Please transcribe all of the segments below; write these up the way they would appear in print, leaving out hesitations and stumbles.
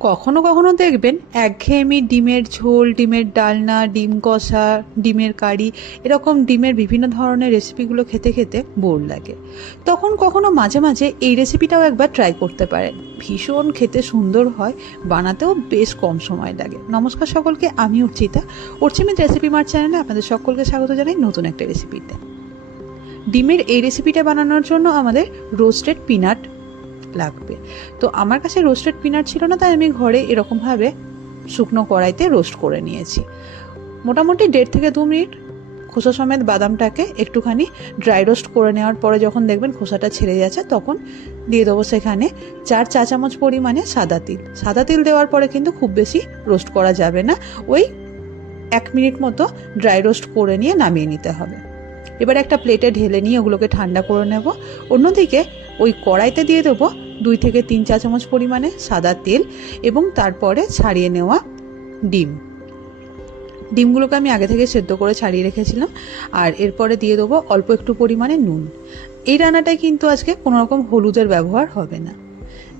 কখনো কখনো দেখবেন একঘেয়েমি ডিমের ঝোল, ডিমের ডালনা, ডিম কষা, ডিমের কারি, এরকম ডিমের বিভিন্ন ধরনের রেসিপিগুলো খেতে খেতে বোর লাগে। তখন কখনো মাঝে মাঝে এই রেসিপিটাও একবার ট্রাই করতে পারেন। ভীষণ খেতে সুন্দর হয়, বানাতেও বেশ কম সময় লাগে। নমস্কার সকলকে, আমি অর্চিতা। অর্চিমিত রেসিপি মার্ট চ্যানেলে আপনাদের সকলকে স্বাগত জানাই নতুন একটা রেসিপিতে। ডিমের এই রেসিপিটা বানানোর জন্য আমাদের রোস্টেড পিনাট লাগবে। তো আমার কাছে রোস্টেড পিনাট ছিল না, তাই আমি ঘরে এরকমভাবে শুকনো কড়াইতে রোস্ট করে নিয়েছি। মোটামুটি 1.5 থেকে 2 মিনিট খোসা সমেত বাদামটাকে একটুখানি ড্রাই রোস্ট করে নেওয়ার পরে যখন দেখবেন খোসাটা ছেড়ে যাচ্ছে, তখন দিয়ে দেবো সেখানে 4 চা চামচ পরিমাণে সাদা তিল। সাদা তিল দেওয়ার পরে কিন্তু খুব বেশি রোস্ট করা যাবে না, ওই 1 মিনিট মতো ড্রাই রোস্ট করে নিয়ে নামিয়ে নিতে হবে। এবার একটা প্লেটে ঢেলে নিয়ে ওগুলোকে ঠান্ডা করে নেব। অন্যদিকে ওই কড়াইতে দিয়ে দেবো 2 থেকে 3 চা চামচ পরিমাণে সাদা তেল এবং তারপরে ছাড়িয়ে নেওয়া ডিমগুলোকে আমি আগে থেকে সেদ্ধ করে ছাড়িয়ে রেখেছিলাম। আর এরপরে দিয়ে দেবো অল্প একটু পরিমাণে নুন। এই রান্নাটায় কিন্তু আজকে কোনো রকম হলুদের ব্যবহার হবে না।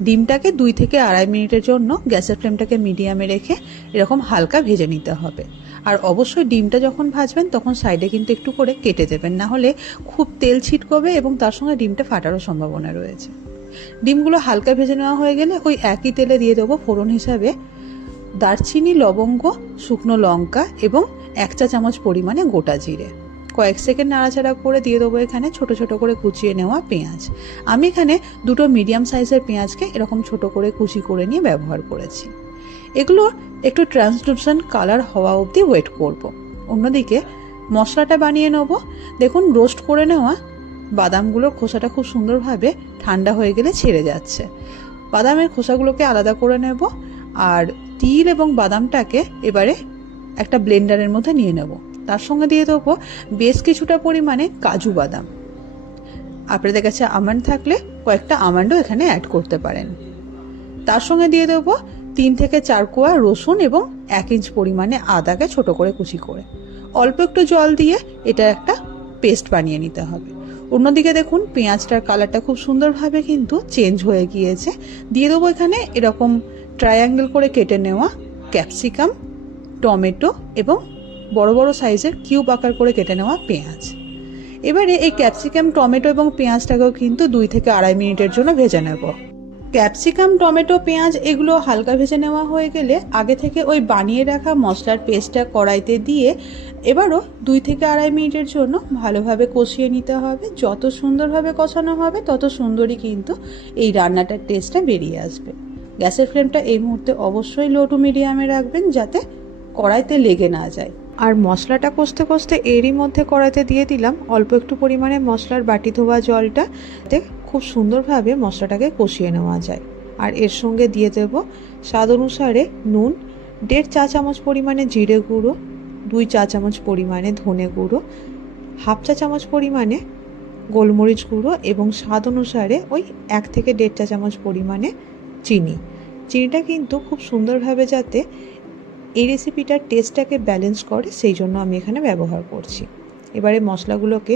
ডিমটাকে 2 থেকে 2.5 মিনিটের জন্য গ্যাসের ফ্লেমটাকে মিডিয়ামে রেখে এরকম হালকা ভেজে নিতে হবে। আর অবশ্যই ডিমটা যখন ভাজবেন তখন সাইডে কিন্তু একটু করে কেটে দেবেন, না হলে খুব তেল ছিটকবে এবং তার সঙ্গে ডিমটা ফাটারও সম্ভাবনা রয়েছে। ডিমগুলো হালকা ভেজে নেওয়া হয়ে গেলে ওই একই তেলে দিয়ে দেবো ফোড়ন হিসাবে দারচিনি, লবঙ্গ, শুকনো লঙ্কা এবং 1 চা চামচ পরিমাণে গোটা জিরে। কয়েক সেকেন্ড নাড়াচাড়া করে দিয়ে দেবো এখানে ছোট ছোট করে কুচিয়ে নেওয়া পেঁয়াজ। আমি এখানে 2টো মিডিয়াম সাইজের পেঁয়াজকে এরকম ছোট করে কুচি করে নিয়ে ব্যবহার করেছি। এগুলো একটু ট্রান্সলুসেন্ট কালার হওয়া অবধি ওয়েট করব। অন্যদিকে মশলাটা বানিয়ে নেব। দেখুন, রোস্ট করে নেওয়া বাদামগুলোর খোসাটা খুব সুন্দরভাবে ঠান্ডা হয়ে গেলে ছেড়ে যাচ্ছে। বাদামের খোসাগুলোকে আলাদা করে নেব আর তিল এবং বাদামটাকে এবারে একটা ব্লেন্ডারের মধ্যে নিয়ে নেব। তার সঙ্গে দিয়ে দেবো বেশ কিছুটা পরিমাণে কাজু বাদাম। আপনাদের কাছে আমন্ড থাকলে কয়েকটা আমন্ডও এখানে অ্যাড করতে পারেন। তার সঙ্গে দিয়ে দেবো 3 থেকে 4 কোয়া রসুন এবং 1 ইঞ্চ পরিমাণে আদাকে ছোট করে কুচি করে। অল্প একটু জল দিয়ে এটা একটা পেস্ট বানিয়ে নিতে হবে। অন্যদিকে দেখুন, পেঁয়াজটার কালারটা খুব সুন্দরভাবে কিন্তু চেঞ্জ হয়ে গিয়েছে। দিয়ে দেবো এখানে এরকম ট্রায়াঙ্গেল করে কেটে নেওয়া ক্যাপসিকাম, টমেটো এবং বড় বড় সাইজের কিউব আকার করে কেটে নেওয়া পেঁয়াজ। এবারে এই ক্যাপসিকাম, টমেটো এবং পেঁয়াজটাকেও কিন্তু 2 থেকে 2.5 মিনিটের জন্য ভেজে নেব। ক্যাপসিকাম, টমেটো, পেঁয়াজ এগুলো হালকা ভেজে নেওয়া হয়ে গেলে আগে থেকে ওই বানিয়ে রাখা মশলার পেস্টটা কড়াইতে দিয়ে এবারও 2 থেকে 2.5 মিনিটের জন্য ভালোভাবে কষিয়ে নিতে হবে। যত সুন্দরভাবে কষানো হবে তত সুন্দরই কিন্তু এই রান্নাটার টেস্টটা বেরিয়ে আসবে। গ্যাসের ফ্লেমটা এই মুহূর্তে অবশ্যই লো টু মিডিয়ামে রাখবেন, যাতে কড়াইতে লেগে না যায়। আর মশলাটা কষতে কষতে এরই মধ্যে কড়াইতে দিয়ে দিলাম অল্প একটু পরিমাণে মশলার বাটি ধোয়া জলটা, খুব সুন্দরভাবে মশলাটাকে কষিয়ে নেওয়া যায়। আর এর সঙ্গে দিয়ে দেব স্বাদ অনুসারে নুন, 1.5 চা চামচ পরিমাণে জিরে গুঁড়ো, 2 চা চামচ পরিমাণে ধনে গুঁড়ো, 1/2 চা চামচ পরিমাণে গোলমরিচ গুঁড়ো এবং স্বাদ অনুসারে ওই 1 থেকে 1.5 চা চামচ পরিমাণে চিনি। চিনিটা কিন্তু খুব সুন্দরভাবে যাতে এই রেসিপিটার টেস্টটাকে ব্যালেন্স করে সেই জন্য আমি এখানে ব্যবহার করছি। এবারে মশলাগুলোকে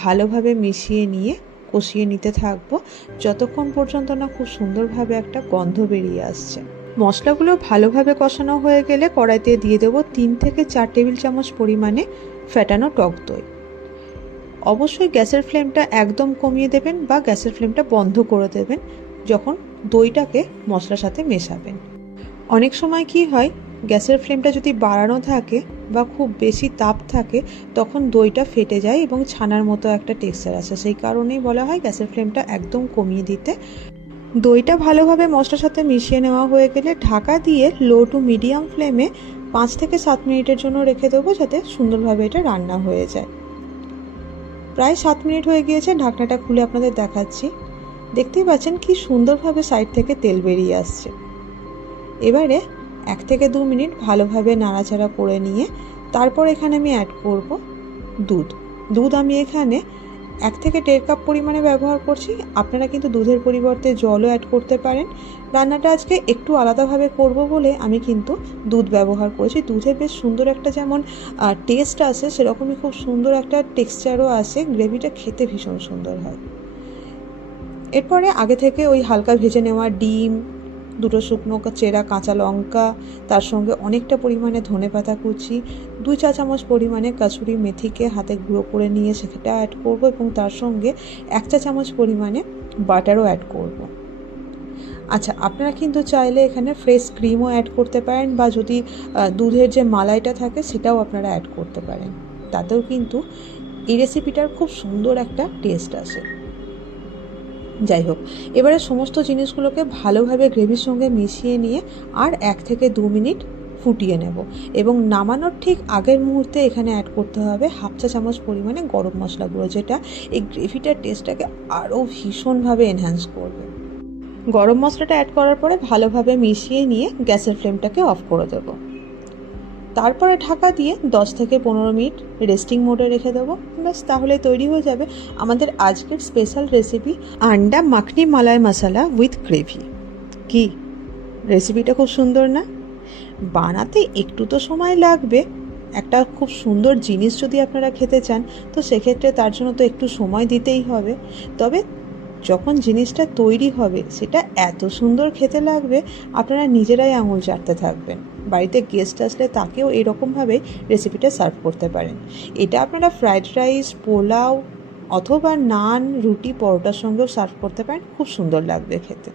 ভালোভাবে মিশিয়ে নিয়ে কষিয়ে নিতে থাকবো যতক্ষণ পর্যন্ত না খুব সুন্দরভাবে একটা গন্ধ বেরিয়ে আসছে। মশলাগুলো ভালোভাবে কষানো হয়ে গেলে কড়াইতে দিয়ে দেবো 3 থেকে 4 টেবিল চামচ পরিমাণে ফেটানো টক দই। অবশ্যই গ্যাসের ফ্লেমটা একদম কমিয়ে দেবেন বা গ্যাসের ফ্লেমটা বন্ধ করে দেবেন যখন দইটাকে মশলার সাথে মেশাবেন। অনেক সময় কি হয়, গ্যাসের ফ্লেমটা যদি বাড়ানো থাকে বা খুব বেশি তাপ থাকে তখন দইটা ফেটে যায় এবং ছানার মতো একটা টেক্সচার আসে। সেই কারণেই বলা হয় গ্যাসের ফ্লেমটা একদম কমিয়ে দিতে। দইটা ভালোভাবে মশলার সাথে মিশিয়ে নেওয়া হয়ে গেলে ঢাকা দিয়ে লো টু মিডিয়াম ফ্লেমে 5 থেকে 7 মিনিটের জন্য রেখে দেবো, যাতে সুন্দরভাবে এটা রান্না হয়ে যায়। প্রায় 7 মিনিট হয়ে গিয়েছে, ঢাকনাটা খুলে আপনাদের দেখাচ্ছি। দেখতেই পাচ্ছেন কি সুন্দরভাবে সাইড থেকে তেল বেরিয়ে আসছে। এবারে 1 থেকে 2 মিনিট ভালোভাবে নাড়াচাড়া করে নিয়ে তারপর এখানে আমি অ্যাড করব দুধ। আমি এখানে 1 থেকে 1.5 কাপ পরিমাণে ব্যবহার করছি। আপনারা কিন্তু দুধের পরিবর্তে জলও অ্যাড করতে পারেন। রান্নাটা আজকে একটু আলাদাভাবে করব বলে আমি কিন্তু দুধ ব্যবহার করেছি। দুধে বেশ সুন্দর একটা যেমন টেস্ট আসে, সেরকমই খুব সুন্দর একটা টেক্সচারও আসে। গ্রেভিটা খেতে ভীষণ সুন্দর হয়। এরপরে আগে থেকে ওই হালকা ভেজে নেওয়া ডিম, দুটো শুকনো চেরা কাঁচা লঙ্কা, তার সঙ্গে অনেকটা পরিমাণে ধনেপাতা কুচি, 2 চা চামচ পরিমাণে কাসুরি মেথিকে হাতে গুঁড়ো করে নিয়ে সেটা অ্যাড করব এবং তার সঙ্গে 1 চা চামচ পরিমাণে বাটারও অ্যাড করব। আচ্ছা, আপনারা কিন্তু চাইলে এখানে ফ্রেশ ক্রিমও অ্যাড করতে পারেন, বা যদি দুধের যে মালাইটা থাকে সেটাও আপনারা অ্যাড করতে পারেন, তাতেও কিন্তু এই রেসিপিটার খুব সুন্দর একটা টেস্ট আসে। যাই হোক, এবারে সমস্ত জিনিসগুলোকে ভালোভাবে গ্রেভির সঙ্গে মিশিয়ে নিয়ে আর 1 থেকে 2 মিনিট ফুটিয়ে নেব এবং নামানোর ঠিক আগের মুহূর্তে এখানে অ্যাড করতে হবে 1/2 চা চামচ পরিমাণে গরম মশলা গুঁড়ো, যেটা এই গ্রেভিটার টেস্টটাকে আরও ভীষণভাবে এনহ্যান্স করবে। গরম মশলাটা অ্যাড করার পরে ভালোভাবে মিশিয়ে নিয়ে গ্যাসের ফ্লেমটাকে অফ করে দেবো। তারপরে ঢাকা দিয়ে 10 থেকে 15 মিনিট রেস্টিং মোডে রেখে দেবো। ব্যাস, তাহলে তৈরি হয়ে যাবে আমাদের আজকের স্পেশাল রেসিপি আন্ডা মাখনি মালাই মশলা উইথ গ্রেভি। কি রেসিপিটা খুব সুন্দর না? বানাতে একটু তো সময় লাগবে। একটা খুব সুন্দর জিনিস যদি আপনারা খেতে চান, তো সেক্ষেত্রে তার জন্য তো একটু সময় দিতেই হবে। তবে যখন জিনিসটা তৈরি হবে সেটা এত সুন্দর খেতে লাগবে, আপনারা নিজেরাই আঙুল চাটতে থাকবেন। বাড়িতে গেস্ট আসলে তাকেও এরকমভাবে রেসিপিটা সার্ভ করতে পারেন। এটা আপনারা ফ্রাইড রাইস, পোলাও অথবা নান, রুটি, পরোটার সঙ্গেও সার্ভ করতে পারেন, খুব সুন্দর লাগবে খেতে।